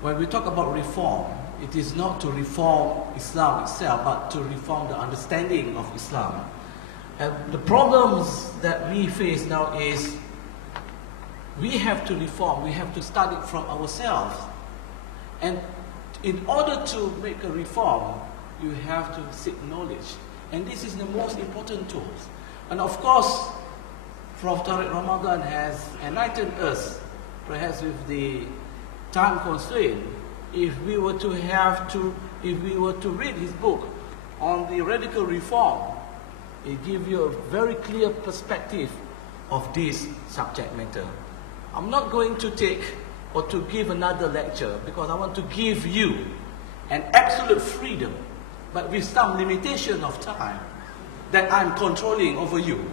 when we talk about reform, it is not to reform Islam itself, but to reform the understanding of Islam. And the problems that we face now is we have to reform, we have to start it from ourselves. And in order to make a reform, you have to seek knowledge. And this is the most important tool. And of course, Prof. Tariq Ramadan has enlightened us, perhaps with the time constraint. If we were to read his book on the radical reform, it gives you a very clear perspective of this subject matter. I'm not going to take or to give another lecture because I want to give you an absolute freedom, but with some limitation of time that I'm controlling over you.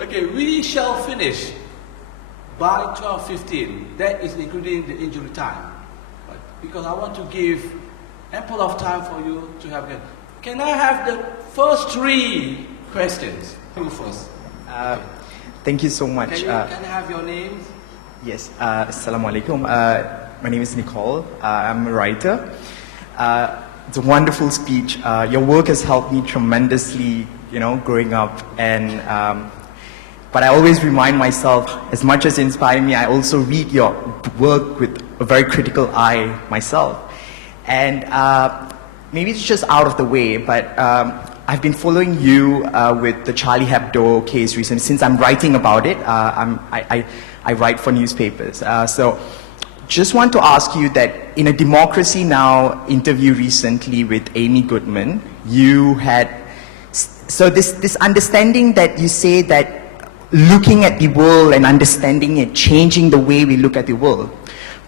Okay, we shall finish by 12:15. That is including the injury time. But because I want to give ample of time for you to have it. Can I have the first 3 questions? Who first? Thank you so much. Can I have your names? Yes, Assalamu alaikum. My name is Nicole. I'm a writer. It's a wonderful speech. Your work has helped me tremendously, growing up. And but I always remind myself, as much as it inspired me, I also read your work with a very critical eye myself. And maybe it's just out of the way, but I've been following you with the Charlie Hebdo case recently. Since I'm writing about it, I write for newspapers. So just want to ask you that in a Democracy Now! Interview recently with Amy Goodman, you had, so this understanding that you say that looking at the world and understanding it, changing the way we look at the world,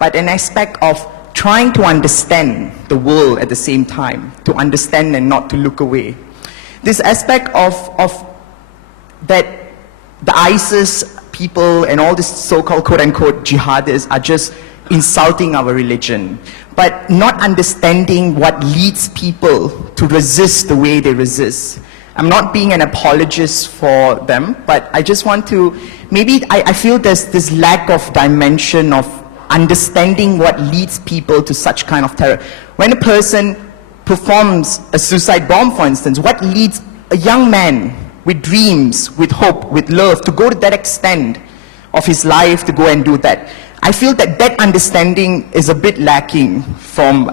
but an aspect of trying to understand the world at the same time, to understand and not to look away. This aspect of that the ISIS people and all these so-called quote-unquote jihadists are just insulting our religion, but not understanding what leads people to resist the way they resist. I'm not being an apologist for them, but I just want to, maybe I feel there's this lack of dimension of understanding what leads people to such kind of terror. When a person performs a suicide bomb, for instance, what leads a young man with dreams, with hope, with love, to go to that extent of his life to go and do that? I feel that that understanding is a bit lacking from,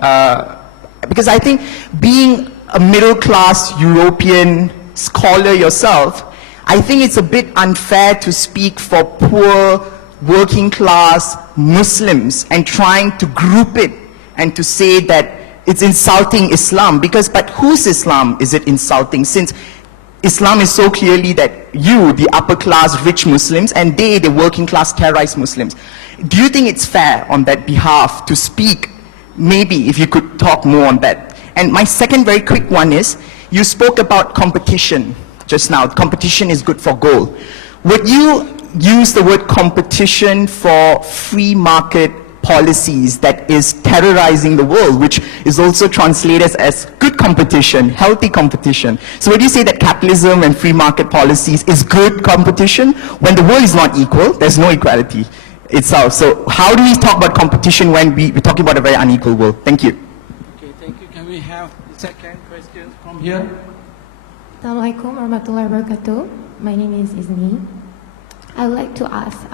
because I think being a middle-class European scholar yourself, I think it's a bit unfair to speak for poor, working-class Muslims and trying to group it and to say that it's insulting Islam, because, but whose Islam is it insulting, since Islam is so clearly that you, the upper-class rich Muslims, and they, the working-class terrorized Muslims. Do you think it's fair on that behalf to speak? Maybe if you could talk more on that. And my second very quick one is, you spoke about competition just now. Competition is good for goal. Would you use the word competition for free market policies that is terrorizing the world, which is also translated as good competition, healthy competition? So would you say that capitalism and free market policies is good competition when the world is not equal? There's no equality itself. So how do we talk about competition when we're talking about a very unequal world? Thank you. Okay, thank you. Can we have the second question from here? Assalamualaikum warahmatullahi wabarakatuh. My name is Izni. I would like to ask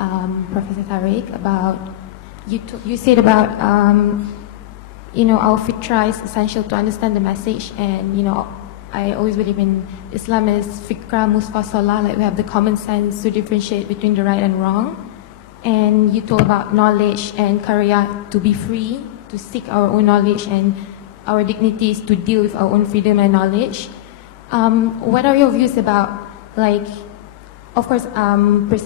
Professor Tariq about, you said about, our fitra is essential to understand the message, and, I always believe in Islam is fikra musfasalah, like we have the common sense to differentiate between the right and wrong. And you told about knowledge and karya to be free, to seek our own knowledge, and our dignity is to deal with our own freedom and knowledge. What are your views about, like, of course,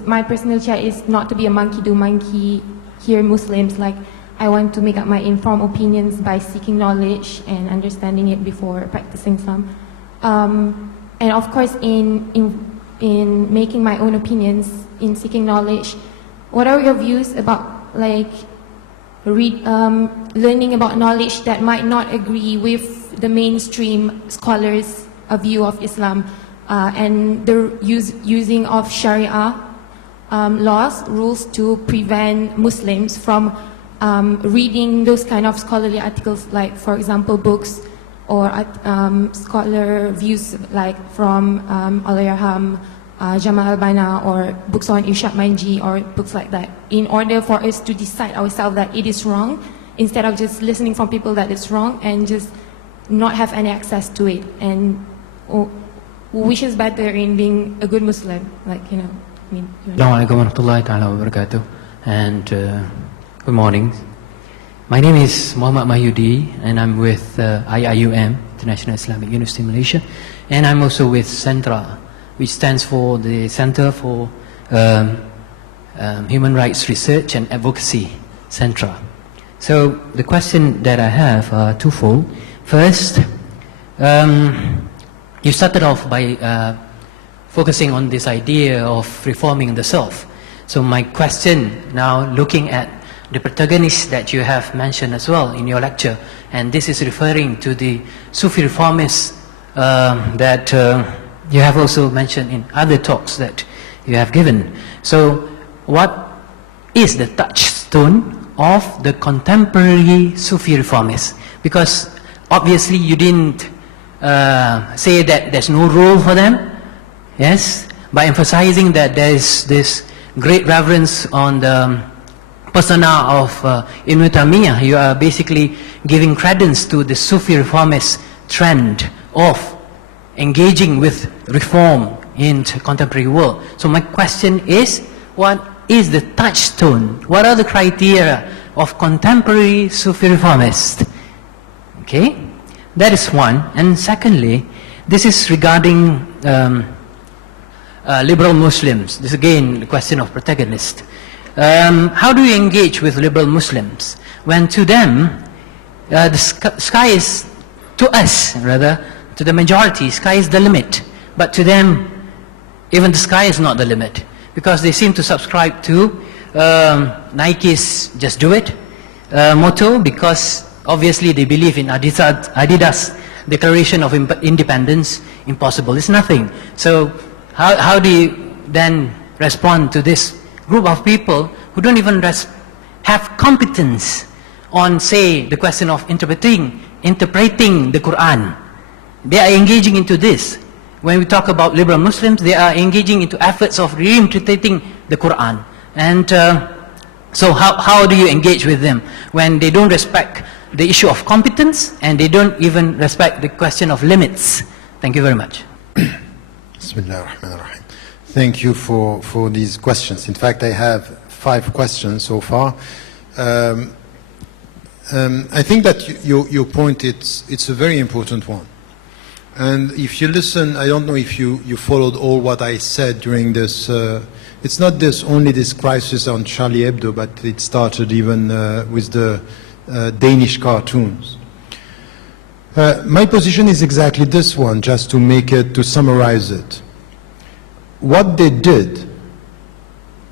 my personal chair is not to be a monkey do monkey here Muslims, like I want to make up my informed opinions by seeking knowledge and understanding it before practicing some. And of course, in making my own opinions, in seeking knowledge, what are your views about, like, learning about knowledge that might not agree with the mainstream scholars' view of Islam, and the using of Sharia laws, rules to prevent Muslims from reading those kind of scholarly articles, like for example books or scholar views like from Allahyarham Jamal al-Bana, or books on Irshad Manji, or books like that, in order for us to decide ourselves that it is wrong, instead of just listening from people that it's wrong and just not have any access to it, and which is better in being a good Muslim, like, you know. I mean, Assalamualaikum warahmatullahi ta'ala wabarakatuh, and good morning. My name is Muhammad Mahyudi, and I'm with IAIM, International Islamic University Malaysia, and I'm also with Centra, which stands for the Center for Human Rights Research and Advocacy, Centra. So the question that I have are twofold. First, you started off by focusing on this idea of reforming the self. So my question now, looking at the protagonists that you have mentioned as well in your lecture, and this is referring to the Sufi reformists that you have also mentioned in other talks that you have given. So what is the touchstone of the contemporary Sufi reformists? Because obviously you didn't say that there's no role for them, yes, by emphasizing that there is this great reverence on the persona of Ibn Taymiyyah. You are basically giving credence to the Sufi reformist trend of engaging with reform in the contemporary world. So my question is, what is the touchstone? What are the criteria of contemporary Sufi reformists? Okay, that is one. And secondly, this is regarding liberal Muslims. This again the question of protagonist. How do you engage with liberal Muslims when to them the sky is, to us rather, to the majority, sky is the limit, but to them even the sky is not the limit, because they seem to subscribe to Nike's "Just Do It" motto, because obviously they believe in Adidas Declaration of Independence, impossible is nothing. So how do you then respond to this group of people who don't even have competence on, say, the question of interpreting the Quran? They are engaging into this. When we talk about liberal Muslims, they are engaging into efforts of reinterpreting the Quran. And so how do you engage with them when they don't respect the issue of competence and they don't even respect the question of limits? Thank you very much. Bismillah ar-Rahman ar-Rahim. Thank you for these questions. In fact, I have 5 questions so far. I think that your point, it's a very important one. And if you listen, I don't know if you followed all what I said during this, it's not only this crisis on Charlie Hebdo, but it started even with the Danish cartoons. My position is exactly this one, just to summarize it. What they did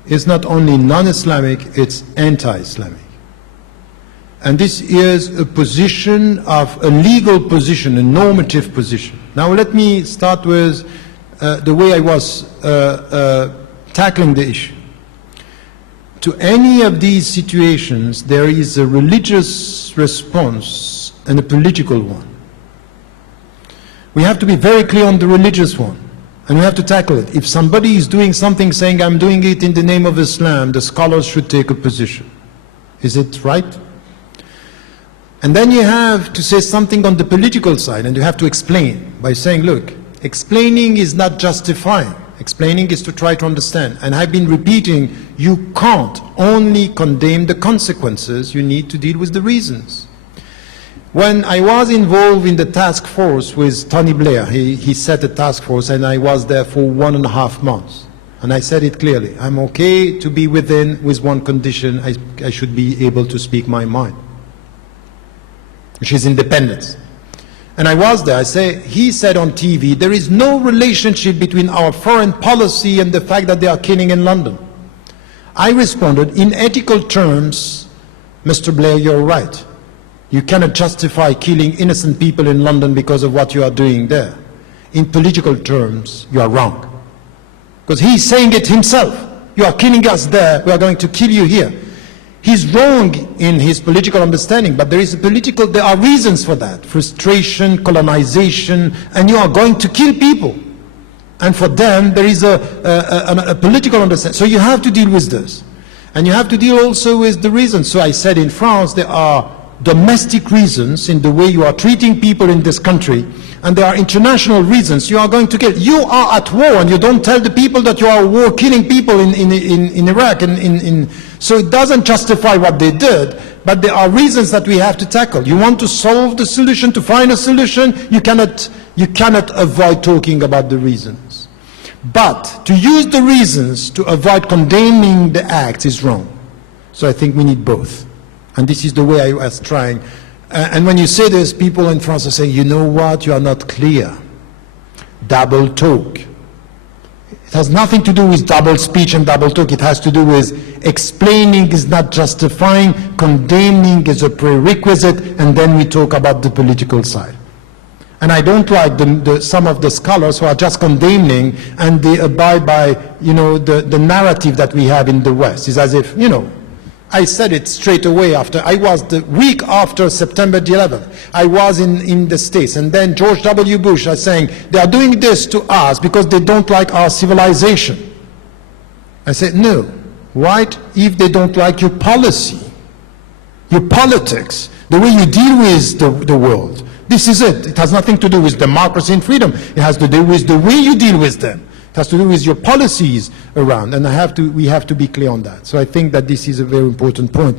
is not only non-Islamic, it's anti-Islamic. And this is a position of a legal position, a normative position. Now let me start with the way I was tackling the issue. To any of these situations, there is a religious response and a political one. We have to be very clear on the religious one, and we have to tackle it. If somebody is doing something saying, I'm doing it in the name of Islam, the scholars should take a position. Is it right? And then you have to say something on the political side, and you have to explain by saying, look, explaining is not justifying. Explaining is to try to understand. And I've been repeating, you can't only condemn the consequences, you need to deal with the reasons. When I was involved in the task force with Tony Blair, he set a task force, and I was there for 1.5 months. And I said it clearly, I'm okay to be with one condition, I should be able to speak my mind, which is independence. And I was there, he said on TV, there is no relationship between our foreign policy and the fact that they are killing in London. I responded, in ethical terms, Mr. Blair, you're right. You cannot justify killing innocent people in London because of what you are doing there. In political terms, you are wrong. Because he's saying it himself. You are killing us there, we are going to kill you here. He He's wrong in his political understanding, but there are reasons for that. Frustration, colonization, and you are going to kill people. And for them, there is a political understanding. So you have to deal with this. And you have to deal also with the reasons. So I said in France, there are domestic reasons in the way you are treating people in this country, and there are international reasons you are going to kill. You are at war, and you don't tell the people that you are at war killing people in Iraq. So it doesn't justify what they did, but there are reasons that we have to tackle. You want to solve the solution, to find a solution, you cannot avoid talking about the reasons. But to use the reasons to avoid condemning the acts is wrong. So I think we need both. And this is the way I was trying. And when you say this, people in France are saying, you know what, you are not clear. Double talk. It has nothing to do with double speech and double talk. It has to do with explaining is not justifying, condemning is a prerequisite, and then we talk about the political side. And I don't like some of the scholars who are just condemning and they abide by, the narrative that we have in the West. It's as if, I said it straight away I was the week after September the 11th. I was in the States, and then George W. Bush was saying, they are doing this to us because they don't like our civilization. I said, no. Why? If they don't like your policy, your politics, the way you deal with the world. This is it. It has nothing to do with democracy and freedom. It has to do with the way you deal with them. It has to do with your policies around, and we have to be clear on that. So I think that this is a very important point.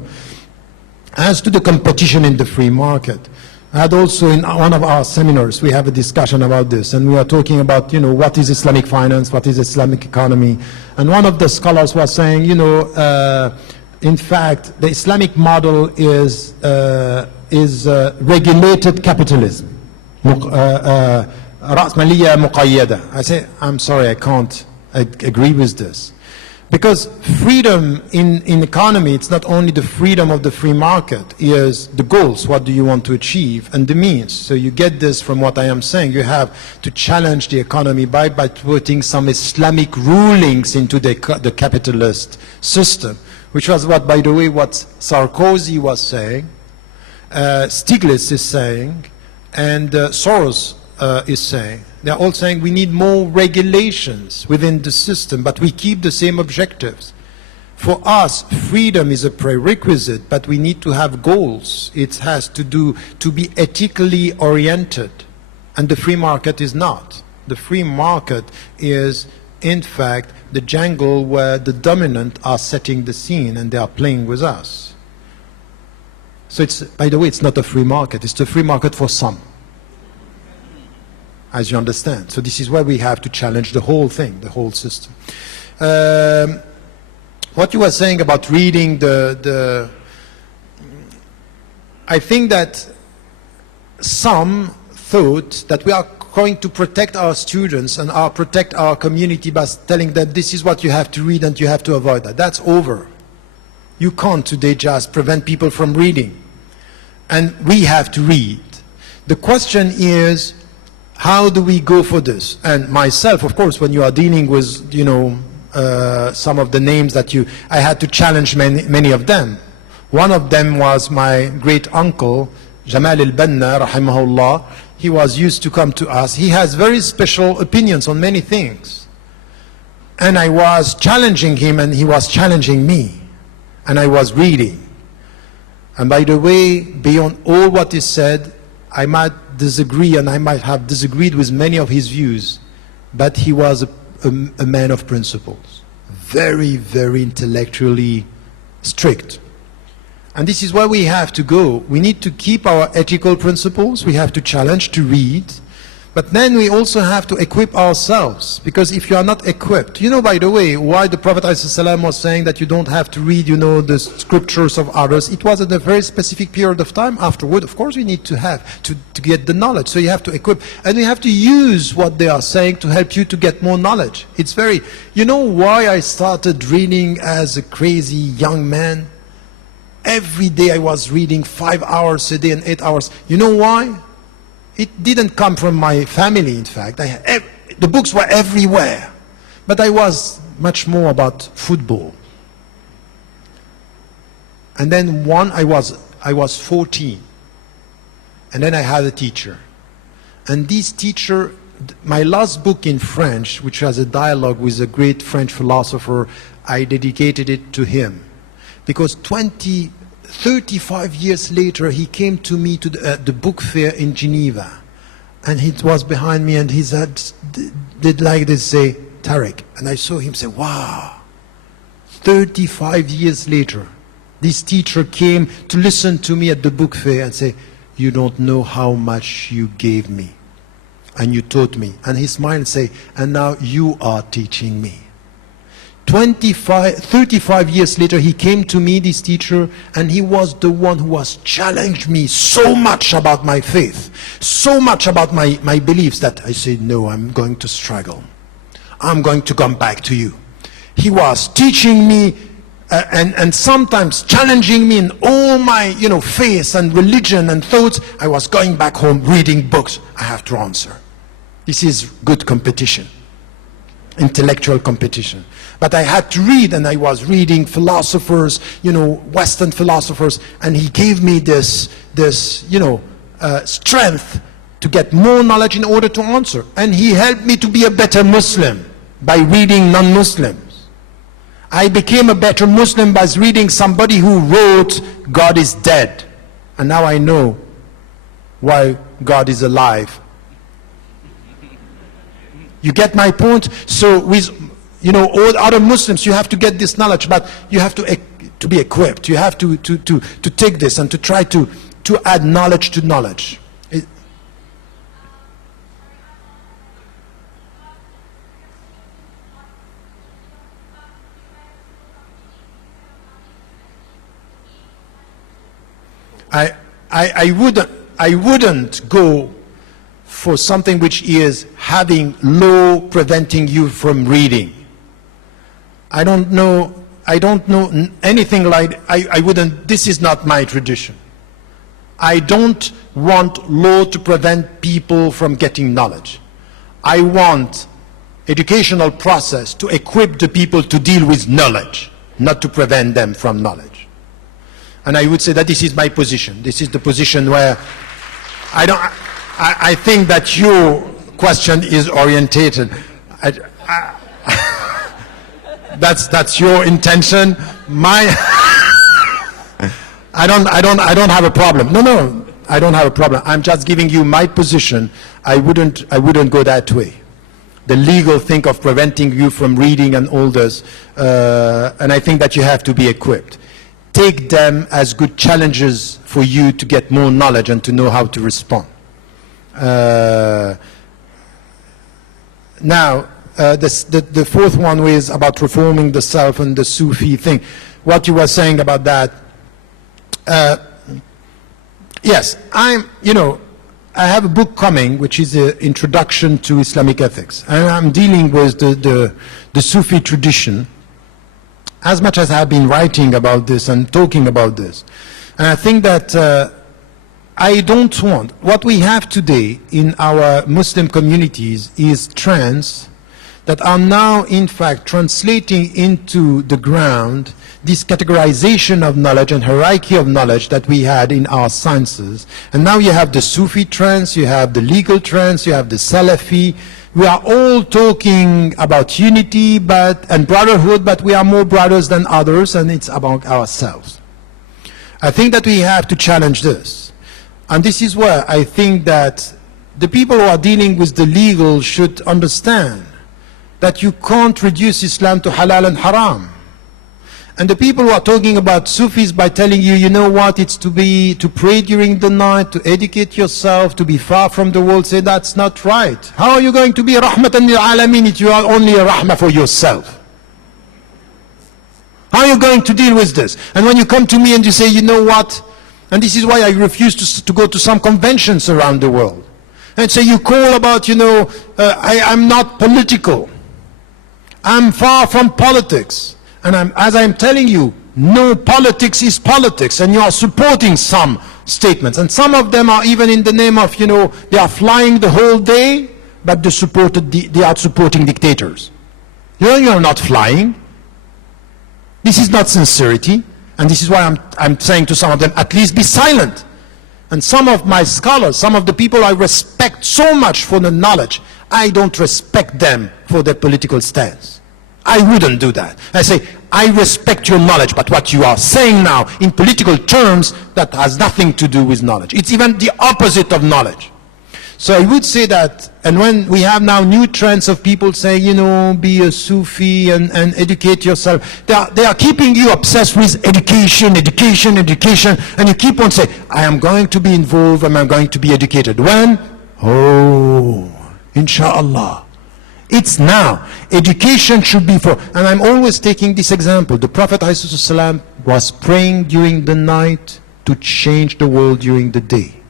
As to the competition in the free market, I had also in one of our seminars, we have a discussion about this, and we are talking about, what is Islamic finance, what is Islamic economy, and one of the scholars was saying, in fact, the Islamic model is regulated capitalism. رأسمالية مقيدة. I say, I'm sorry, I can't agree with this. Because freedom in economy, it's not only the freedom of the free market, is the goals, what do you want to achieve, and the means. So you get this from what I am saying. You have to challenge the economy by putting some Islamic rulings into the capitalist system, which was what, by the way, what Sarkozy was saying, Stiglitz is saying, and Soros is saying. They're all saying we need more regulations within the system, but we keep the same objectives. For us, freedom is a prerequisite, but we need to have goals. It has to be ethically oriented, and the free market is not. The free market is, in fact, the jungle where the dominant are setting the scene and they are playing with us. So it's, by the way, it's not a free market. It's a free market for some, as you understand. So this is why we have to challenge the whole thing, the whole system. What you were saying about reading I think that some thought that we are going to protect our students and protect our community by telling them this is what you have to read and you have to avoid that. That's over. You can't today just prevent people from reading. And we have to read. The question is, how do we go for this? And myself, of course, when you are dealing with, some of the names that I had to challenge many of them. One of them was my great uncle, Jamal al-Banna, rahimahullah. He was used to come to us. He has very special opinions on many things. And I was challenging him and he was challenging me. And I was reading. And by the way, beyond all what is said, I might disagree and I might have disagreed with many of his views, but he was a man of principles. Very, very intellectually strict. And this is where we have to go. We need to keep our ethical principles. We have to challenge, to read. But then we also have to equip ourselves. Because if you are not equipped, by the way, why the Prophet ﷺ was saying that you don't have to read, the scriptures of others. It was at a very specific period of time. Afterward, of course, we need to have to get the knowledge. So you have to equip. And you have to use what they are saying to help you to get more knowledge. It's very, why I started reading as a crazy young man? Every day I was reading 5 hours a day and 8 hours. You know why? It didn't come from my family, in fact. The books were everywhere. But I was much more about football. And then I was 14. And then I had a teacher. And this teacher, my last book in French, which has a dialogue with a great French philosopher, I dedicated it to him. Because 35 years later, he came to me to the book fair in Geneva. And he was behind me and he said, did like this, say, Tariq. And I saw him say, wow, 35 years later, this teacher came to listen to me at the book fair and say, you don't know how much you gave me. And you taught me. And he smiled and say, and now you are teaching me. 35 years later, he came to me, this teacher, and he was the one who has challenged me so much about my faith, so much about my beliefs that I said, no, I'm going to struggle. I'm going to come back to you. He was teaching me and sometimes challenging me in all my, faith and religion and thoughts. I was going back home reading books. I have to answer. This is good competition, intellectual competition. But I had to read, and I was reading philosophers, Western philosophers, and he gave me this strength to get more knowledge in order to answer. And he helped me to be a better Muslim by reading non-Muslims. I became a better Muslim by reading somebody who wrote, God is dead. And now I know why God is alive. You get my point? So with all other Muslims, you have to get this knowledge, but you have to be equipped. You have to take this and to try to add knowledge to knowledge. I wouldn't go for something which is having law preventing you from reading. I don't know anything like, I wouldn't, this is not my tradition. I don't want law to prevent people from getting knowledge. I want educational process to equip the people to deal with knowledge, not to prevent them from knowledge. And I would say that this is my position. This is the position where I think that your question is orientated. That's your intention. I don't have a problem. No, I don't have a problem. I'm just giving you my position. I wouldn't go that way. The legal thing of preventing you from reading and all this, and I think that you have to be equipped. Take them as good challenges for you to get more knowledge and to know how to respond. Now, the fourth one was about reforming the self and the Sufi thing. What you were saying about that, yes, I have a book coming which is an introduction to Islamic ethics, and I'm dealing with the Sufi tradition as much as I've been writing about this and talking about this. And I think that I don't want, what we have today in our Muslim communities is trends that are now in fact translating into the ground this categorization of knowledge and hierarchy of knowledge that we had in our sciences. And now you have the Sufi trends, you have the legal trends, you have the Salafi. We are all talking about unity and brotherhood, but we are more brothers than others, and it's about ourselves. I think that we have to challenge this. And this is where I think that the people who are dealing with the legal should understand that you can't reduce Islam to halal and haram. And the people who are talking about Sufis by telling you, you know what, it's to pray during the night, to educate yourself, to be far from the world, say that's not right. How are you going to be rahmatan lil alamin if you are only a rahmah for yourself? How are you going to deal with this? And when you come to me and you say, you know what, and this is why I refuse to go to some conventions around the world. And say you call about, I'm not political. I'm far from politics. And as I'm telling you, no, politics is politics, and you are supporting some statements. And some of them are even in the name of, they are flying the whole day, but they are supporting dictators. You are not flying. This is not sincerity. And this is why I'm saying to some of them, at least be silent. And some of my scholars, some of the people I respect so much for the knowledge, I don't respect them for their political stance. I wouldn't do that. I say, I respect your knowledge, but what you are saying now in political terms, that has nothing to do with knowledge. It's even the opposite of knowledge. So I would say that, and when we have now new trends of people saying, you know, be a Sufi and educate yourself, they are keeping you obsessed with education, education, education, and you keep on saying, I am going to be involved and I'm going to be educated. When? Oh, inshallah. It's now. Education should be for, and I'm always taking this example. The Prophet ﷺ was praying during the night to change the world during the day.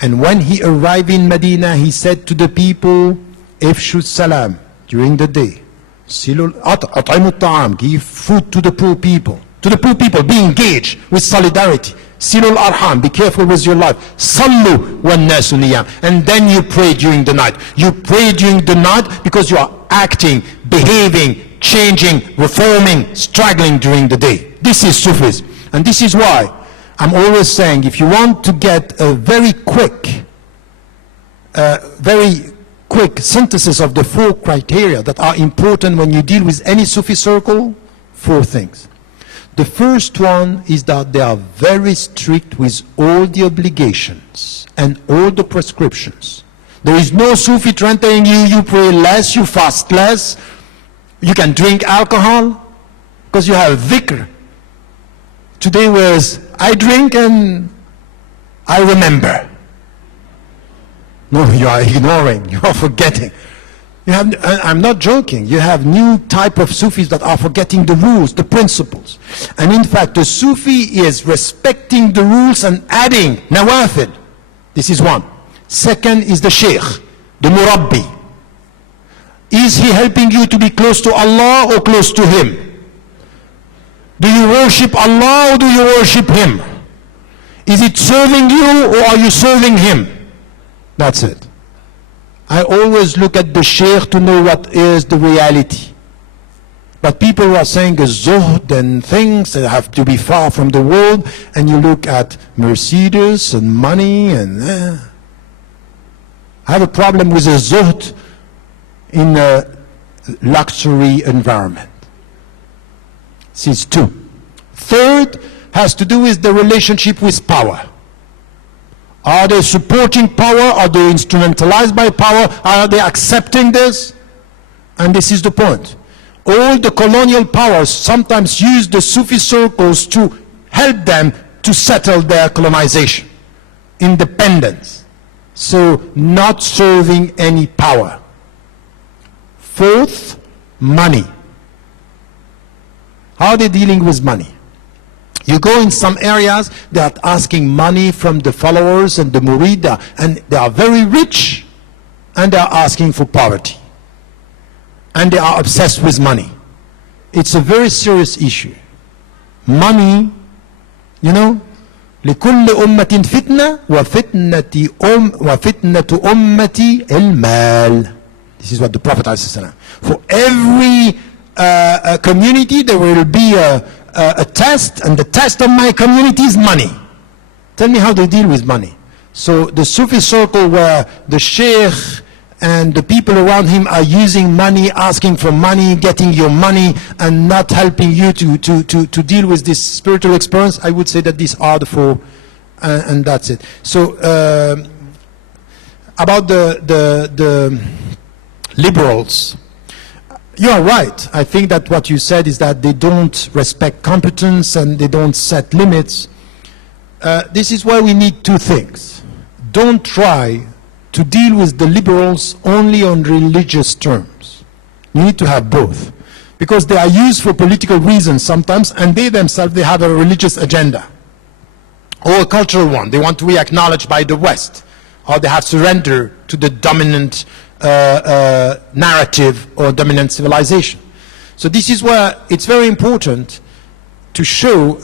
And when he arrived in Medina, he said to the people, Ifshu salam, during the day. At'imu ta'am, give food to the poor people. To the poor people, be engaged with solidarity. Silul arham, be careful with your life. Sallu wan nasu niyam. And then you pray during the night. You pray during the night because you are acting, behaving, changing, reforming, struggling during the day. This is Sufism. And this is why I'm always saying, if you want to get a very quick synthesis of the 4 criteria that are important when you deal with any Sufi circle, 4 things. The first one is that they are very strict with all the obligations and all the prescriptions. There is no Sufi trend telling you, you pray less, you fast less, you can drink alcohol, because you have dhikr. Today was, I drink and I remember. No, you are ignoring, you are forgetting. You have, I'm not joking, you have new type of Sufis that are forgetting the rules, the principles. And in fact, the Sufi is respecting the rules and adding nawafil. This is one. Second is the Sheikh, the Murabbi. Is he helping you to be close to Allah or close to him? Do you worship Allah or do you worship him? Is it serving you or are you serving him? That's it. I always look at the Sheikh to know what is the reality. But people are saying zuhd and things that have to be far from the world, and you look at Mercedes and money and I have a problem with a zuhd in a luxury environment. This is 2. Third has to do with the relationship with power. Are they supporting power? Are they instrumentalized by power? Are they accepting this? And this is the point. All the colonial powers sometimes use the Sufi circles to help them to settle their colonization. Independence. So not serving any power. Fourth, money. How are they dealing with money? You go in some areas, they are asking money from the followers and the murida, and they are very rich, and they are asking for poverty. And they are obsessed with money. It's a very serious issue. Money, you know, لكل أمة فتنة وفتنة أمتي المال. This is what the Prophet ﷺ. For every community there will be a test, and the test of my community is money. Tell me how they deal with money. So the Sufi circle where the Sheikh and the people around him are using money, asking for money, getting your money, and not helping you to deal with this spiritual experience, I would say that these are the 4, and that's it. So about the liberals, you are right. I think that what you said is that they don't respect competence and they don't set limits. This is why we need 2 things. Don't try to deal with the liberals only on religious terms. You need to have both. Because they are used for political reasons sometimes, and they themselves, they have a religious agenda. Or a cultural one. They want to be acknowledged by the West. Or they have surrendered to the dominant narrative or dominant civilization. So this is where it's very important to show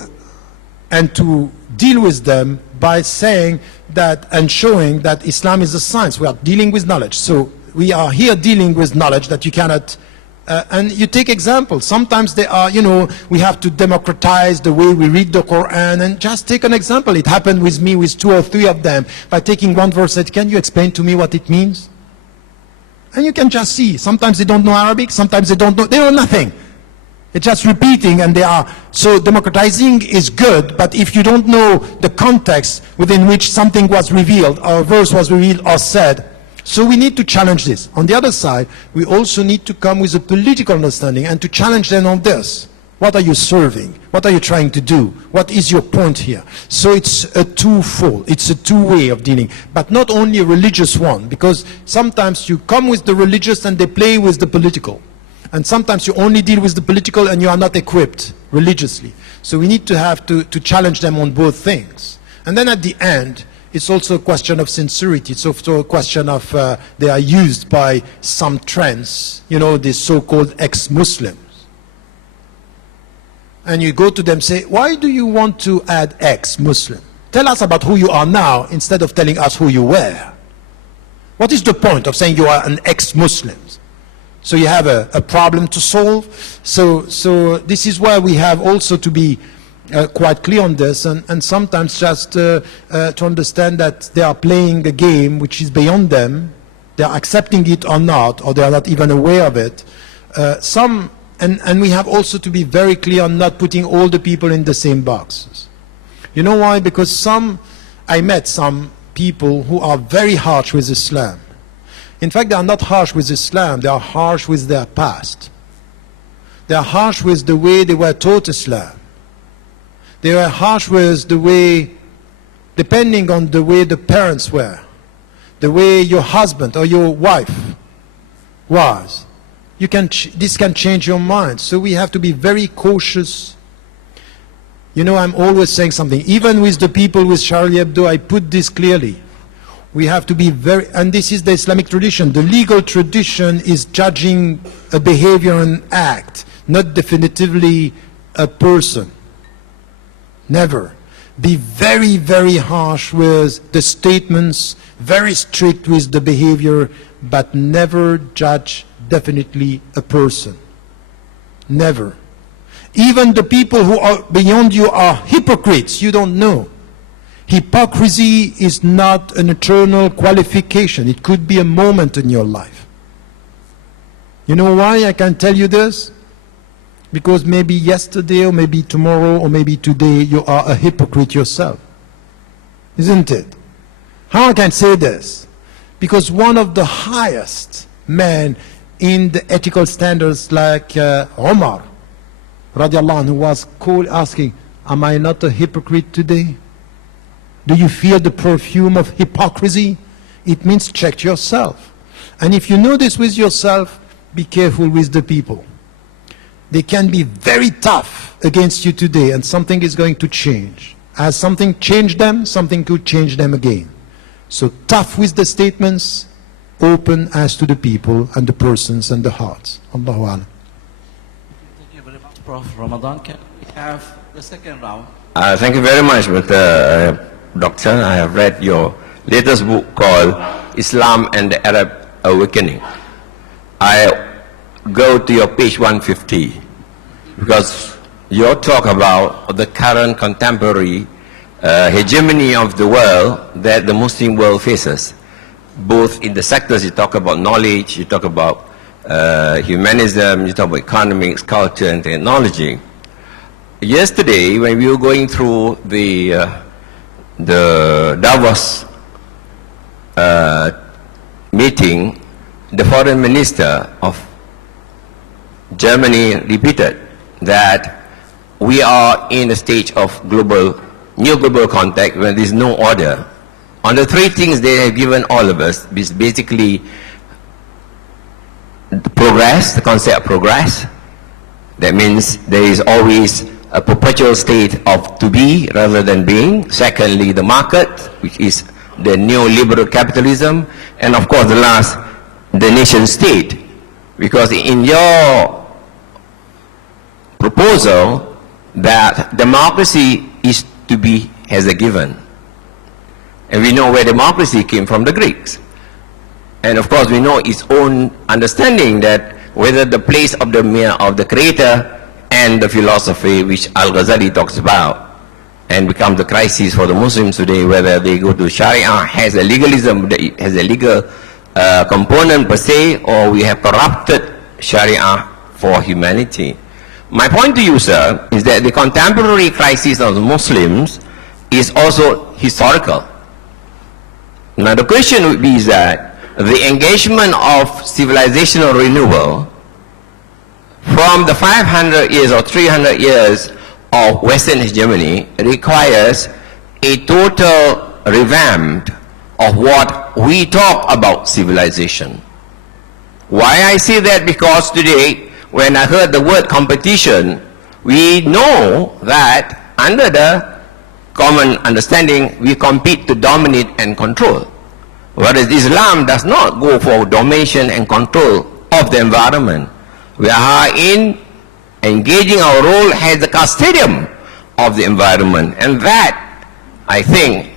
and to deal with them by saying that and showing that Islam is a science. We are dealing with knowledge. So we are here dealing with knowledge that you cannot And you take examples. Sometimes they are, you know, we have to democratize the way we read the Quran. And just take an example. It happened with me with 2 or 3 of them. By taking one verse, said, can you explain to me what it means? And you can just see. Sometimes they don't know Arabic. Sometimes they know nothing. It's just repeating, and they are. So democratizing is good, but if you don't know the context within which something was revealed, or a verse was revealed or said, so we need to challenge this. On the other side, we also need to come with a political understanding and to challenge them on this. What are you serving? What are you trying to do? What is your point here? So it's a twofold. It's a two-way of dealing, but not only a religious one, because sometimes you come with the religious and they play with the political. And sometimes you only deal with the political and you are not equipped religiously. So we need to have to challenge them on both things. And then at the end, it's also a question of sincerity. It's also a question of they are used by some trends, you know, the so-called ex-Muslims. And you go to them and say, why do you want to add ex-Muslim? Tell us about who you are now instead of telling us who you were. What is the point of saying you are an ex-Muslim? So you have a problem to solve. So this is why we have also to be quite clear on this, and sometimes just to understand that they are playing a game which is beyond them. They are accepting it or not, or they are not even aware of it. And we have also to be very clear on not putting all the people in the same boxes. You know why? Because I met some people who are very harsh with Islam. In fact, they are not harsh with Islam, they are harsh with their past. They are harsh with the way they were taught Islam. They were harsh with the way, depending on the way the parents were, the way your husband or your wife was. This can change your mind. So we have to be very cautious. You know, I'm always saying something. Even with the people with Charlie Hebdo, I put this clearly. We have to be very, and this is the Islamic tradition. The legal tradition is judging a behavior and act, not definitively a person. Never. Be very, very harsh with the statements, very strict with the behavior, but never judge definitely a person. Never. Even the people who are beyond you are hypocrites. You don't know. Hypocrisy is not an eternal qualification. It could be a moment in your life. You know why I can tell you this? Because maybe yesterday or maybe tomorrow or maybe today you are a hypocrite yourself. Isn't it? How I can say this? Because one of the highest men in the ethical standards like Umar radiallahu anhu was asking, am I not a hypocrite today? Do you feel the perfume of hypocrisy? It means check yourself. And if you know this with yourself, be careful with the people. They can be very tough against you today, and something is going to change. As something changed them, something could change them again. So tough with the statements, open as to the people and the persons and the hearts. Allahu Alam. Thank you very much, Prof. Ramadan. Can we have the second round? Thank you very much, Mr. Doctor. I have read your latest book called Islam and the Arab Awakening. I go to your page 150 because your talk about the current contemporary hegemony of the world that the Muslim world faces, both in the sectors. You talk about knowledge, you talk about humanism, you talk about economics, culture and technology. Yesterday when we were going through the Davos meeting, the foreign minister of Germany repeated that we are in a stage of new global contact when there is no order. On the three things they have given all of us is basically the progress, the concept of progress. That means there is always a perpetual state of to be rather than being. Secondly, the market, which is the neoliberal capitalism. And of course the last, the nation state. Because in your proposal that democracy is to be as a given. And we know where democracy came from, the Greeks. And of course we know its own understanding that whether the place of the creator and the philosophy which Al-Ghazali talks about, and become the crisis for the Muslims today, whether they go to Sharia, has a legalism, has a legal component per se, or we have corrupted Sharia for humanity. My point to you, sir, is that the contemporary crisis of the Muslims is also historical. Now the question would be is that the engagement of civilizational renewal from the 500 years or 300 years of Western hegemony requires a total revamp of what we talk about civilization. Why I say that? Because today, when I heard the word competition, we know that under the common understanding, we compete to dominate and control. Whereas Islam does not go for domination and control of the environment. We are in engaging our role as the custodian of the environment. And that, I think,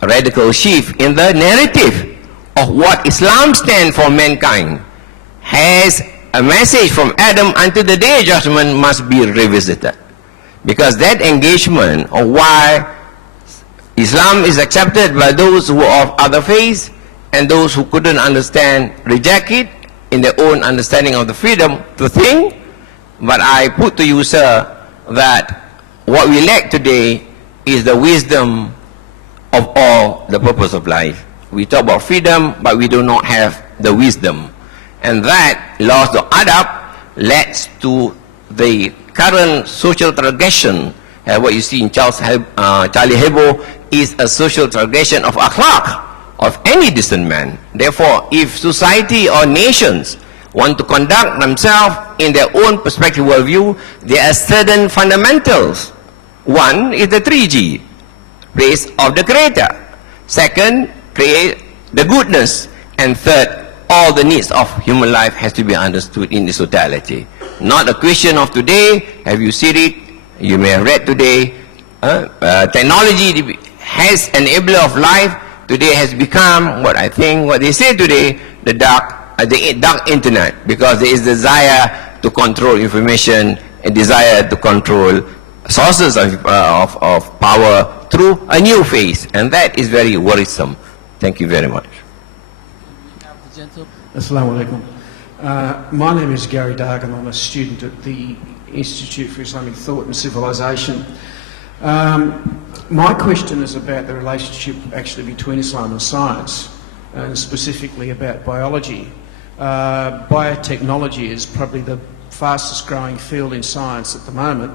a radical shift in the narrative of what Islam stands for mankind has a message from Adam until the day of judgment must be revisited. Because that engagement of why Islam is accepted by those who are of other faiths and those who couldn't understand, reject it in their own understanding of the freedom to think. But I put to you, sir, that what we lack today is the wisdom of all the purpose of life. We talk about freedom, but we do not have the wisdom. And that loss of adab leads to the current social transgression. What you see in Charlie Hebdo is a social transgression of akhlaq of any decent man. Therefore, if society or nations want to conduct themselves in their own perspective worldview, there are certain fundamentals. One is the 3G, place of the creator. Second, create the goodness. And third, all the needs of human life has to be understood in its totality. Not a question of today. Have you seen it? You may have read today. Technology has an enabler of life. Today has become what I think, what they say today, the dark internet, because there is desire to control information, a desire to control sources of power through a new phase, and that is very worrisome. Thank you very much. Assalamu alaikum. My name is Gary Dark and I'm a student at the Institute for Islamic Thought and Civilization. My question is about the relationship actually between Islam and science, and specifically about biology. Biotechnology is probably the fastest growing field in science at the moment,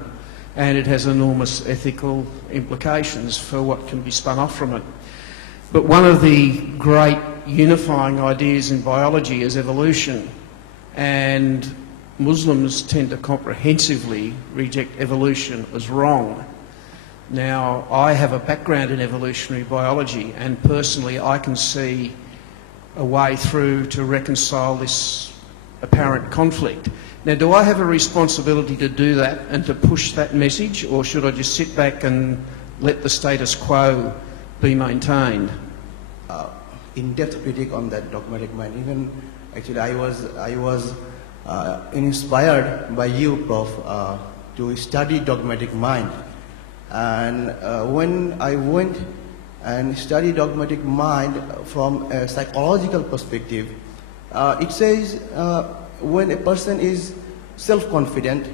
and it has enormous ethical implications for what can be spun off from it. But one of the great unifying ideas in biology is evolution, and Muslims tend to comprehensively reject evolution as wrong. Now, I have a background in evolutionary biology, and personally I can see a way through to reconcile this apparent conflict. Now, do I have a responsibility to do that and to push that message, or should I just sit back and let the status quo be maintained? In-depth critique on that dogmatic mind. Even actually, I was inspired by you, Prof, to study dogmatic mind. And when I went and studied dogmatic mind from a psychological perspective, it says when a person is self-confident,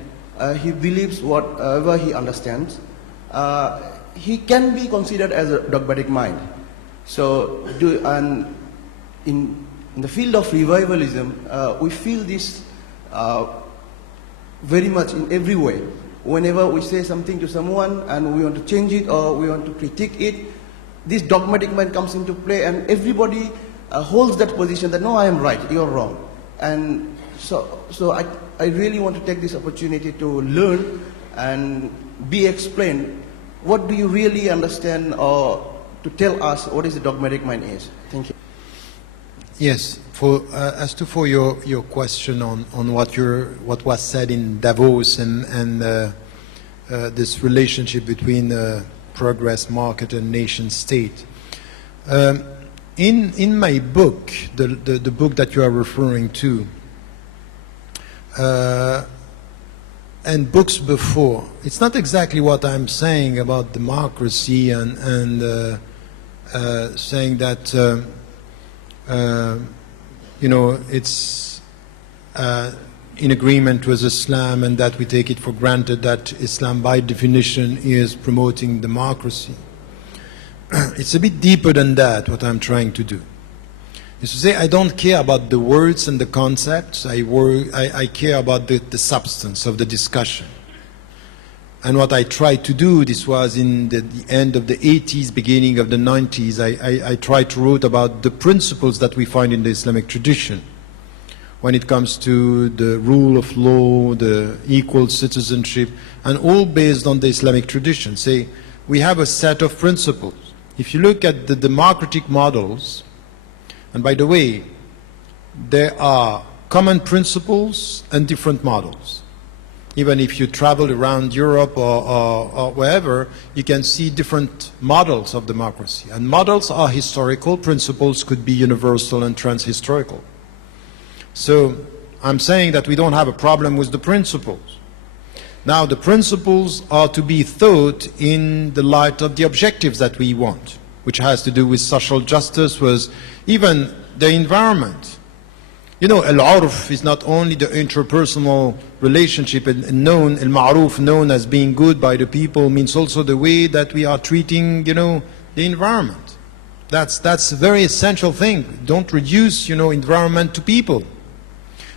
he believes whatever he understands, he can be considered as a dogmatic mind. So, in the field of revivalism, we feel this very much in every way. Whenever we say something to someone and we want to change it or we want to critique it, this dogmatic mind comes into play, and everybody holds that position that no, I am right, you are wrong. And so I really want to take this opportunity to learn and be explained. What do you really understand, or to tell us what is the dogmatic mind is? Thank you. Yes, as to your question on what was said in Davos and this relationship between progress, market, and nation state. In my book, the book that you are referring to, and books before. It's not exactly what I'm saying about democracy and saying that you know, it's in agreement with Islam and that we take it for granted that Islam by definition is promoting democracy. It's a bit deeper than that, what I'm trying to do. Is to say I don't care about the words and the concepts, I care about the substance of the discussion. And what I tried to do, this was in the end of the 80s, beginning of the 90s, I tried to write about the principles that we find in the Islamic tradition when it comes to the rule of law, the equal citizenship, and all based on the Islamic tradition. Say, we have a set of principles. If you look at the democratic models, and by the way, there are common principles and different models. Even if you travel around Europe or wherever, you can see different models of democracy. And models are historical, principles could be universal and transhistorical. So I'm saying that we don't have a problem with the principles. Now the principles are to be thought in the light of the objectives that we want, which has to do with social justice, with even the environment. You know, al-urf is not only the interpersonal relationship, and known, al-ma'ruf, known as being good by the people, means also the way that we are treating, you know, the environment. That's a very essential thing. Don't reduce, you know, environment to people.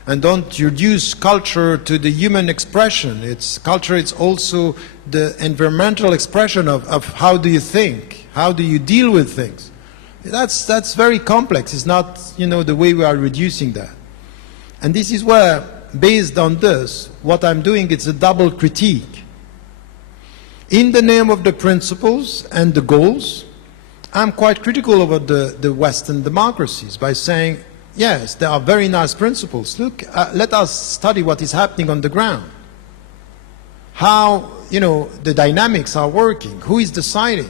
And don't reduce culture to the human expression. Culture is also the environmental expression of how do you think, how do you deal with things. That's very complex. It's not, you know, the way we are reducing that. And this is where, based on this, what I'm doing is a double critique. In the name of the principles and the goals, I'm quite critical of the Western democracies by saying, yes, there are very nice principles. Look, let us study what is happening on the ground. How, you know, the dynamics are working. Who is deciding?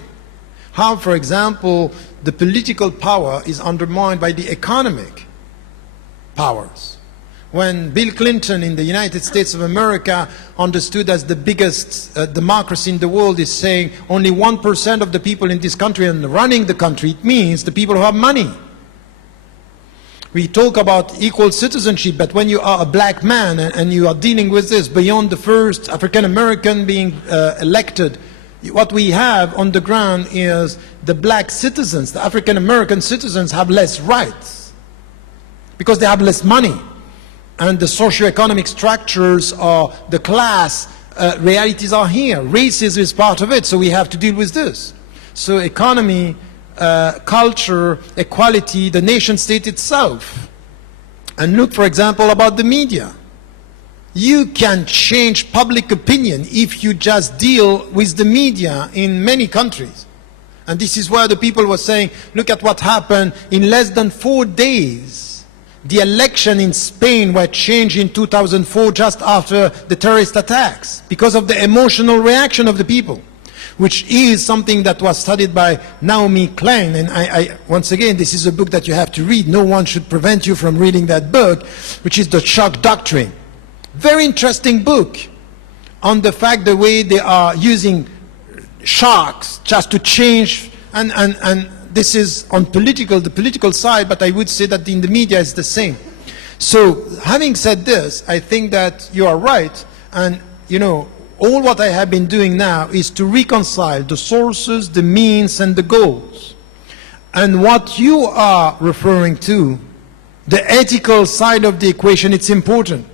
How, for example, the political power is undermined by the economic powers. When Bill Clinton in the United States of America understood as the biggest democracy in the world is saying only 1% of the people in this country are running the country, it means the people who have money. We talk about equal citizenship, but when you are a black man and you are dealing with this beyond the first African American being elected, what we have on the ground is the black citizens, the African American citizens have less rights because they have less money. And the socio-economic structures or the class realities are here. Racism is part of it, so we have to deal with this. So economy, culture, equality, the nation state itself. And look, for example, about the media. You can change public opinion if you just deal with the media in many countries. And this is where the people were saying, look at what happened in less than 4 days. The election in Spain were changed in 2004 just after the terrorist attacks because of the emotional reaction of the people, which is something that was studied by Naomi Klein. And I once again, this is a book that you have to read. No one should prevent you from reading that book, which is The Shock Doctrine. Very interesting book on the fact the way they are using shocks just to change and this is on the political side, but I would say that in the media it's the same. So having said this, I think that you are right, and you know, all what I have been doing now is to reconcile the sources, the means, and the goals. And what you are referring to, the ethical side of the equation, it's important.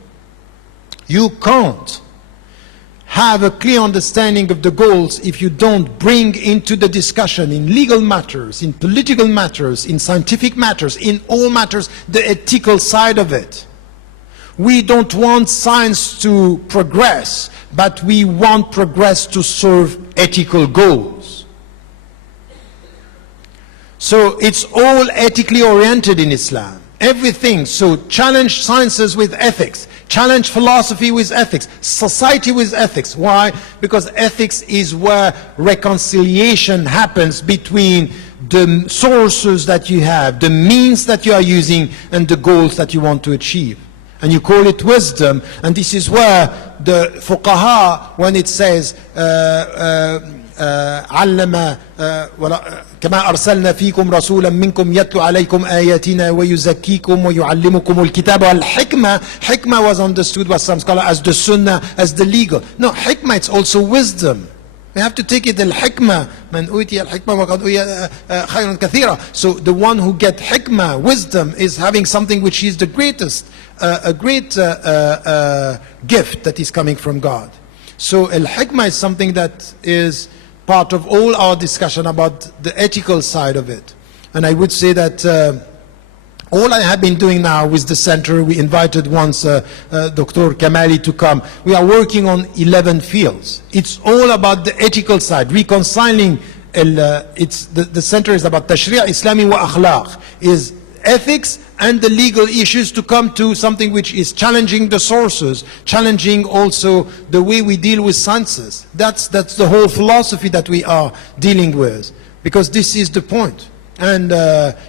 You can't have a clear understanding of the goals if you don't bring into the discussion in legal matters, in political matters, in scientific matters, in all matters, the ethical side of it. We don't want science to progress, but we want progress to serve ethical goals. So it's all ethically oriented in Islam. Everything, so challenge sciences with ethics, challenge philosophy with ethics, society with ethics. Why? Because ethics is where reconciliation happens between the sources that you have, the means that you are using, and the goals that you want to achieve. and you call it wisdom, and this is where the fuqaha, when it says علم كما أرسلنا فيكم رسولا منكم يتلو عليكم آياتنا ويزكيكم ويعلمكم الكتاب والحكمة. Hikmah was understood by some scholars as the sunnah, as the legal. No, hikmah, it's also wisdom. We have to take it al-hikmah. Man utiya al-hikmah wa qad utiya khayran kathira. So the one who get hikmah, wisdom, is having something which is the greatest, a great gift that is coming from God. So al-hikmah is something that is part of all our discussion about the ethical side of it. And I would say that all I have been doing now with the center, we invited once Dr. Kamali to come. We are working on 11 fields. It's all about the ethical side, reconciling. The center is about tashri' Islami wa akhlaq, is ethics and the legal issues to come to something which is challenging the sources, challenging also the way we deal with sciences. That's the whole philosophy that we are dealing with, because this is the point. And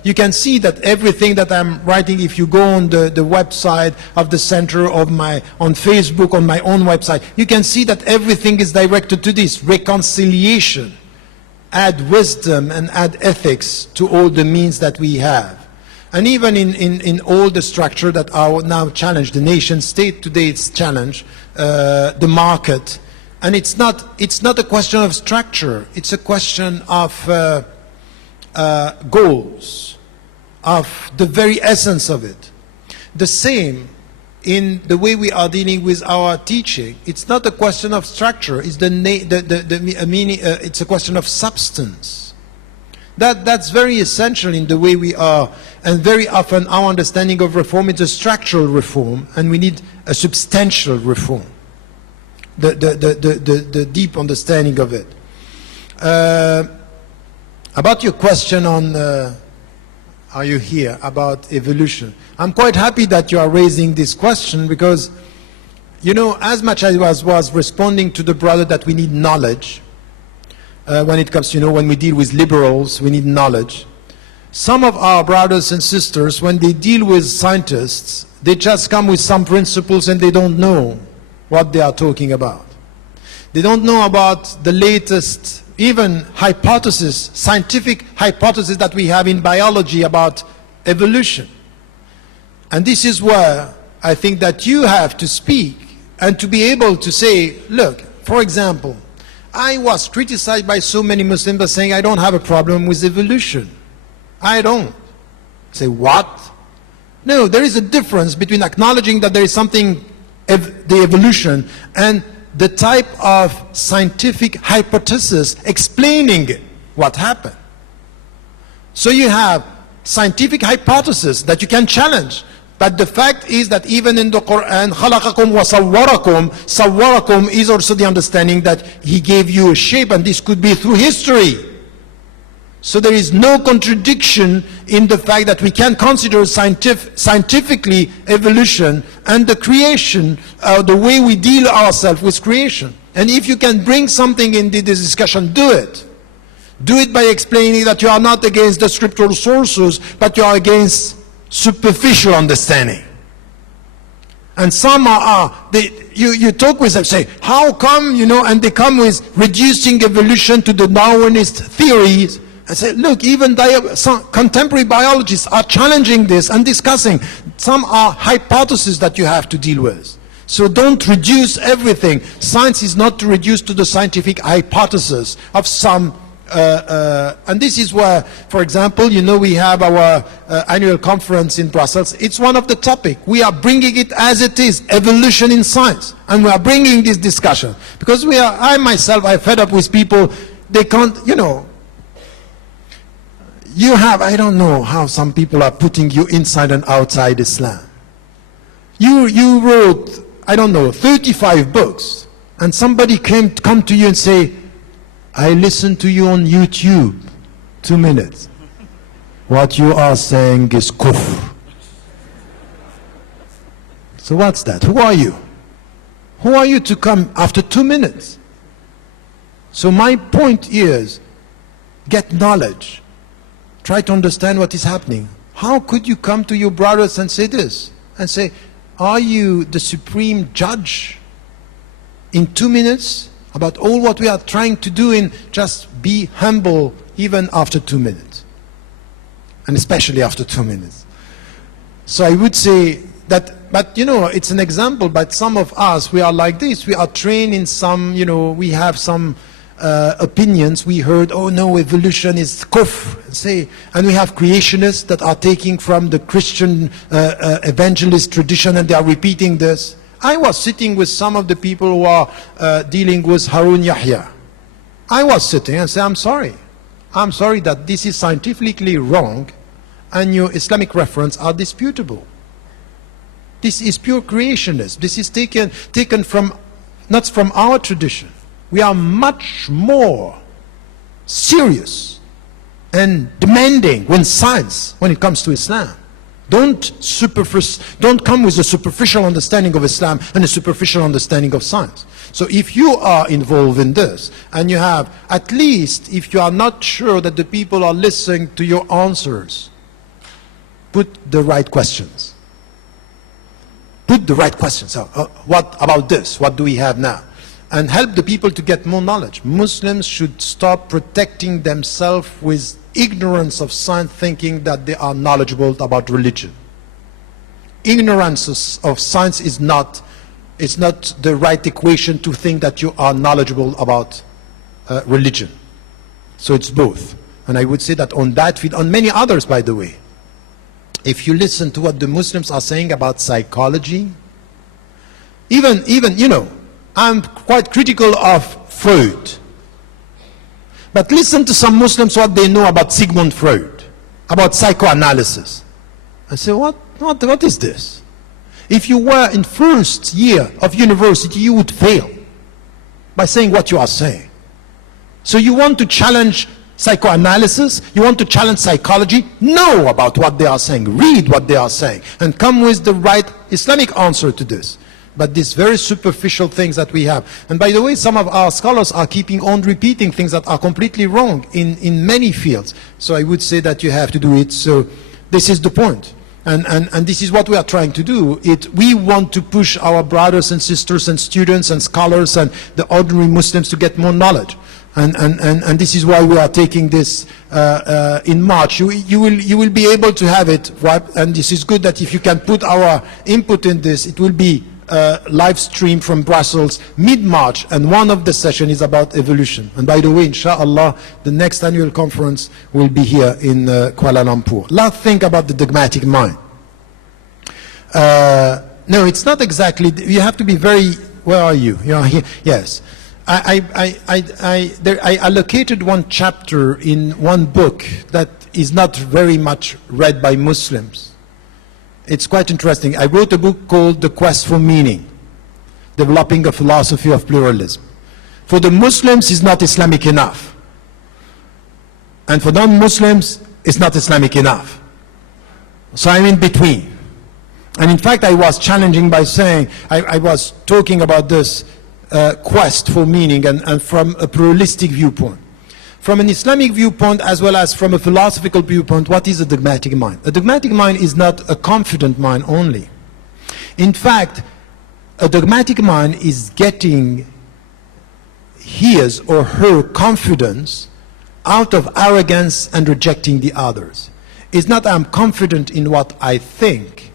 you can see that everything that I'm writing, if you go on the website of the center, on Facebook, on my own website, you can see that everything is directed to this reconciliation. Add wisdom and add ethics to all the means that we have. And even in all the structure that are now challenged, the nation state today it's challenged, the market, and it's not a question of structure, it's a question of goals, of the very essence of it. The same in the way we are dealing with our teaching. It's not a question of structure, it's it's a question of substance. That's very essential in the way we are, and very often our understanding of reform is a structural reform, and we need a substantial reform, the deep understanding of it. About your question on, are you here, about evolution. I'm quite happy that you are raising this question, because, you know, as much as I was responding to the brother that we need knowledge, when it comes to, you know, when we deal with liberals, we need knowledge. Some of our brothers and sisters, when they deal with scientists, they just come with some principles and they don't know what they are talking about. They don't know about the latest, even hypothesis, scientific hypothesis that we have in biology about evolution. And this is where I think that you have to speak and to be able to say, look, for example, I was criticized by so many Muslims for saying I don't have a problem with evolution. I don't. Say, what? No, there is a difference between acknowledging that there is something, the evolution, and the type of scientific hypothesis explaining what happened. So you have scientific hypothesis that you can challenge. But the fact is that even in the Quran, خَلَقَكُمْ وَصَوَّرَكُمْ, sawwarakum is also the understanding that He gave you a shape, and this could be through history. So there is no contradiction in the fact that we can consider scientifically evolution and the creation, the way we deal ourselves with creation. And if you can bring something into this discussion, do it. Do it by explaining that you are not against the scriptural sources, but you are against superficial understanding. And some you talk with them, say, how come, you know, and they come with reducing evolution to the Darwinist theories. I say, look, even some contemporary biologists are challenging this and discussing. Some are hypotheses that you have to deal with. So don't reduce everything. Science is not to reduce to the scientific hypothesis of some and this is where, for example, you know, we have our annual conference in Brussels. It's one of the topics. We are bringing it as it is, evolution in science. And we are bringing this discussion. Because I myself, I'm fed up with people, they can't, you know, I don't know how some people are putting you inside and outside Islam. You wrote, I don't know, 35 books. And somebody come to you and say, I listened to you on YouTube, 2 minutes. What you are saying is kufr. So what's that? Who are you? Who are you to come after 2 minutes? So my point is, get knowledge. Try to understand what is happening. How could you come to your brothers and say this? And say, Are you the supreme judge in 2 minutes about all what we are trying to do in just be humble even after 2 minutes? And especially after 2 minutes. So I would say that, but you know, it's an example, but some of us, we are like this. We are trained in some, you know, we have some opinions. We heard, oh no, evolution is kufr, say, and we have creationists that are taking from the Christian evangelist tradition and they are repeating this. I was sitting with some of the people who are dealing with Harun Yahya. I was sitting and said, I'm sorry that this is scientifically wrong and your Islamic reference are disputable. This is pure creationism. This is taken from, not from our tradition. We are much more serious and demanding when it comes to Islam. Don't come with a superficial understanding of Islam and a superficial understanding of science. So if you are involved in this, and you have, at least if you are not sure that the people are listening to your answers, put the right questions. Put the right questions. What about this? What do we have now? And help the people to get more knowledge. Muslims should stop protecting themselves with ignorance of science, thinking that they are knowledgeable about religion. Ignorance of science is not the right equation to think that you are knowledgeable about religion. So it's both. And I would say that on that field, on many others, by the way, if you listen to what the Muslims are saying about psychology, even you know, I'm quite critical of Freud. But listen to some Muslims what they know about Sigmund Freud, about psychoanalysis. I say, what is this? If you were in first year of university, you would fail by saying what you are saying. So you want to challenge psychoanalysis? You want to challenge psychology? Know about what they are saying. Read what they are saying. And come with the right Islamic answer to this. But these very superficial things that we have. And by the way, some of our scholars are keeping on repeating things that are completely wrong in many fields. So I would say that you have to do it. So this is the point. And this is what we are trying to do. We want to push our brothers and sisters and students and scholars and the ordinary Muslims to get more knowledge. And this is why we are taking this in March. You will be able to have it, and this is good that if you can put our input in this, it will be live stream from Brussels mid-March, and one of the sessions is about evolution. And by the way, inshallah, the next annual conference will be here in Kuala Lumpur. Let's think about the dogmatic mind. No, it's not exactly, you have to be very, where are you? You are here, yes. I allocated one chapter in one book that is not very much read by Muslims. It's quite interesting. I wrote a book called The Quest for Meaning, Developing a Philosophy of Pluralism. For the Muslims, it's not Islamic enough. And for non-Muslims, it's not Islamic enough. So I'm in between. And in fact, I was challenging by saying, I was talking about this quest for meaning and from a pluralistic viewpoint. From an Islamic viewpoint as well as from a philosophical viewpoint, what is a dogmatic mind? A dogmatic mind is not a confident mind only. In fact, a dogmatic mind is getting his or her confidence out of arrogance and rejecting the others. It's not I'm confident in what I think.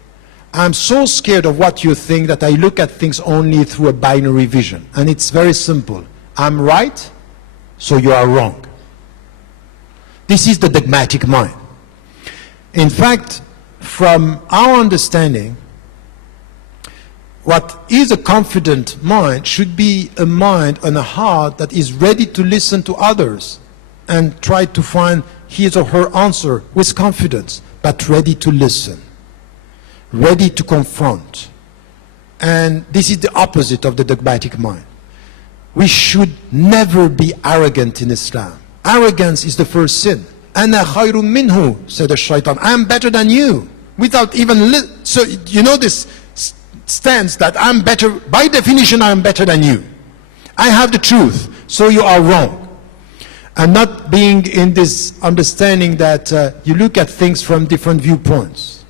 I'm so scared of what you think that I look at things only through a binary vision. And it's very simple. I'm right, so you are wrong. This is the dogmatic mind. In fact, from our understanding, what is a confident mind should be a mind and a heart that is ready to listen to others and try to find his or her answer with confidence, but ready to listen, ready to confront. And this is the opposite of the dogmatic mind. We should never be arrogant in Islam. Arrogance is the first sin. Ana khayrun minhu, said the shaitan. I am better than you. Without even, so you know this stance that I'm better, by definition I am better than you. I have the truth, so you are wrong. And not being in this understanding that you look at things from different viewpoints.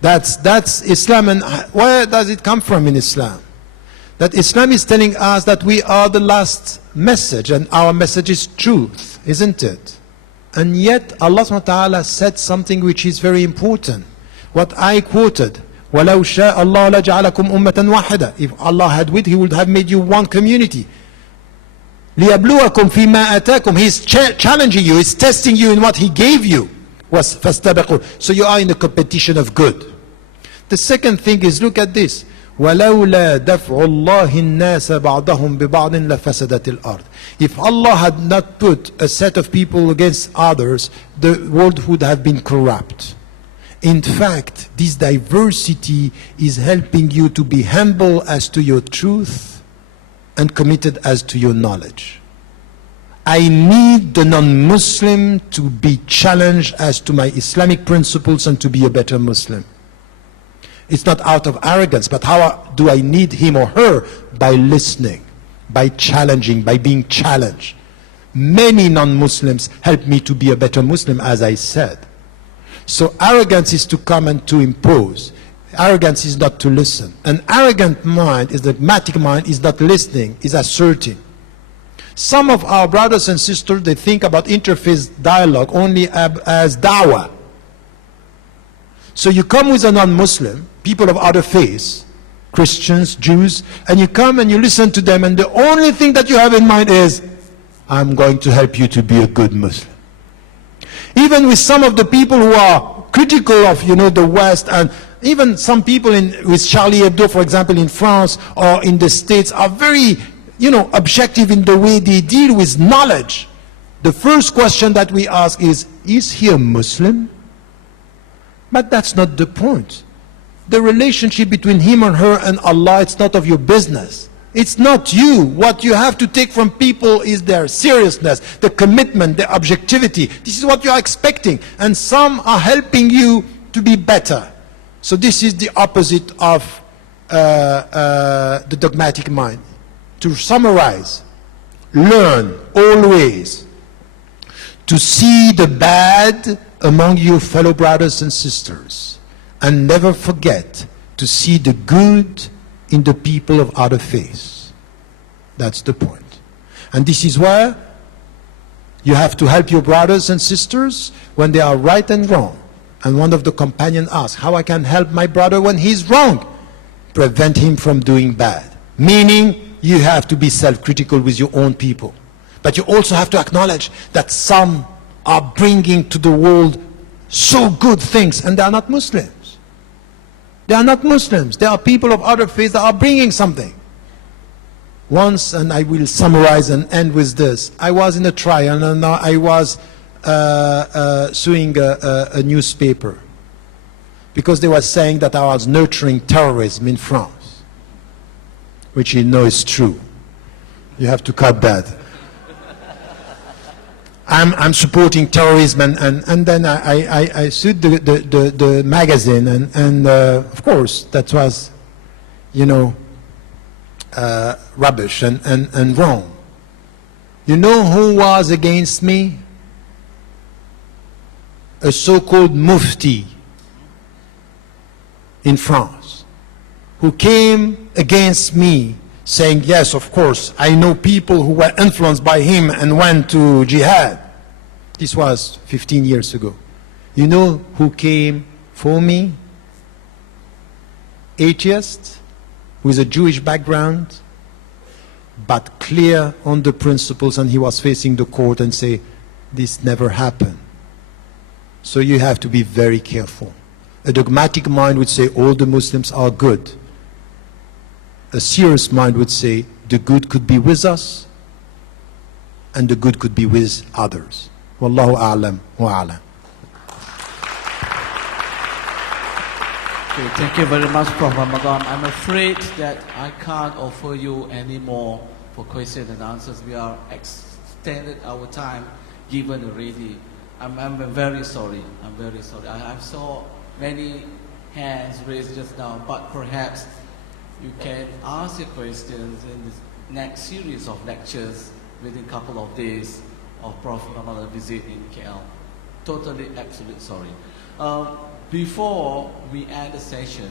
That's Islam. And where does it come from in Islam? That Islam is telling us that we are the last message, and our message is truth, isn't it? And yet Allah subhanahu wa ta'ala said something which is very important. What I quoted, وَلَوْ شَاءَ اللَّهُ لَجَعَلَكُمْ أُمَّةً وَاحِدًا. If Allah had willed, He would have made you one community. لِيَبْلُوَكُمْ فِي مَا أَتَاكُمْ. He's challenging you, He's testing you in what He gave you. فَاسْتَبِقُوا. So you are in the competition of good. The second thing is, look at this. وَلَوْلَا دَفْعُ اللَّهِ النَّاسَ بَعْضَهُمْ بِبَعْضٍ لَفَسَدَتِ الْأَرْضِ. If Allah had not put a set of people against others, the world would have been corrupt. In fact, this diversity is helping you to be humble as to your truth and committed as to your knowledge. I need the non-Muslim to be challenged as to my Islamic principles and to be a better Muslim. It's not out of arrogance, but how do I need him or her? By listening, by challenging, by being challenged. Many non-Muslims help me to be a better Muslim, as I said. So arrogance is to come and to impose. Arrogance is not to listen. An arrogant mind, a dogmatic mind, is not listening, is asserting. Some of our brothers and sisters, they think about interfaith dialogue only as da'wah. So you come with a non-Muslim, people of other faiths, Christians, Jews, and you come and you listen to them, and the only thing that you have in mind is, I'm going to help you to be a good Muslim. Even with some of the people who are critical of, the West, and even some people with Charlie Hebdo, for example, in France or in the States, are very, objective in the way they deal with knowledge. The first question that we ask is he a Muslim? But that's not the point. The relationship between him or her and Allah, it's not of your business. It's not you. What you have to take from people is their seriousness, the commitment, the objectivity. This is what you are expecting. And some are helping you to be better. So this is the opposite of the dogmatic mind. To summarize, learn always to see the bad among your fellow brothers and sisters, and never forget to see the good in the people of other faiths. That's the point. And this is where you have to help your brothers and sisters when they are right and wrong. And one of the companions asked, how I can help my brother when he's wrong? Prevent him from doing bad. Meaning, you have to be self-critical with your own people. But you also have to acknowledge that some are bringing to the world so good things, and they are not Muslims. They are not Muslims. They are people of other faiths that are bringing something. Once, and I will summarize and end with this, I was in a trial, and I was suing a newspaper because they were saying that I was nurturing terrorism in France, which you know is true. You have to cut that. I'm supporting terrorism, and then I sued the magazine, and of course that was, rubbish and wrong. You know who was against me? A so-called mufti in France, who came against me, saying, yes, of course, I know people who were influenced by him and went to jihad. This was 15 years ago. You know who came for me? Atheist, with a Jewish background, but clear on the principles, and he was facing the court and say, this never happened. So you have to be very careful. A dogmatic mind would say all the Muslims are good. A serious mind would say the good could be with us and the good could be with others. Wallahu a'lam wa a'lam. Okay, thank you very much, Prof. Ramadan. I'm afraid that I can't offer you any more for questions and answers. We are extended our time given already. I'm very sorry. I'm very sorry. I saw many hands raised just now, but perhaps you can ask your questions in this next series of lectures within a couple of days of Prof. Ramadan visit in KL. Totally, absolutely sorry. before we end the session,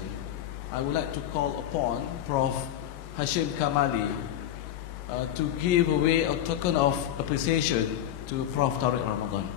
I would like to call upon Prof. Hashim Kamali to give away a token of appreciation to Prof. Tariq Ramadan.